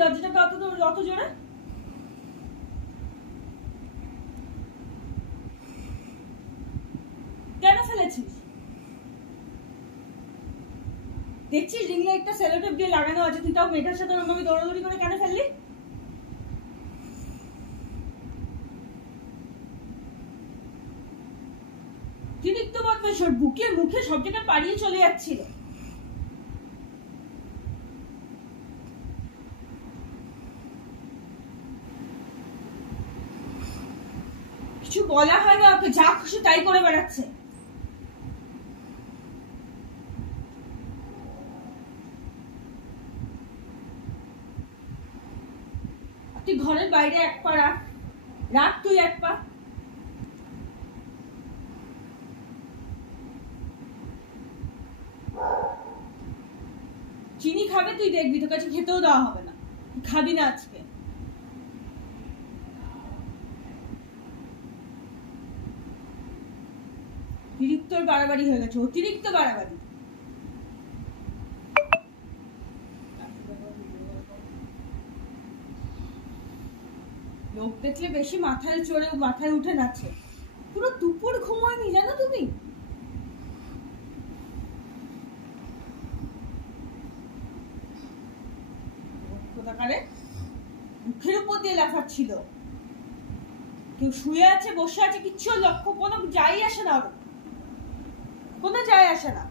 দরজাটা অত জোরে? কেন ফেলেছিস? দেখছিস রিং লাইটটা সেলোটেপ দিয়ে লাগানো আছে, তুই তাও মেয়েটার সাথে আমি দৌড়াদৌড়ি করে কেন ফেললি? অতিরিক্ত বদমাইশ, ওর বুকে মুখে সব জায়গায় পাড়িয়ে চলে যাচ্ছিল। কিছু বলা হয় না ওকে, যা খুশি তাই করে বেড়াচ্ছে। তুই ঘরের বাইরে এক পা রাখ তুই এক পা। চিনি খাবে তুই দেখবি, তোর কাছে খেতেও দেওয়া হবে না, খাবি না আজকে। অতিরিক্ত বাড়াবাড়ি হয়ে গেছে, অতিরিক্ত বাড়াবাড়ি। লোক দেখলে বেশি মাথায় উঠে নাচে। পুরো দুপুর ঘুমোয়নি জানো তুমি? মুখের উপর দিয়ে লাফাচ্ছিল। কেউ শুয়ে আছে বসে আছে কিচ্ছু লক্ষ্য কোনো যাই আসে না, কোনো যায় আসে না।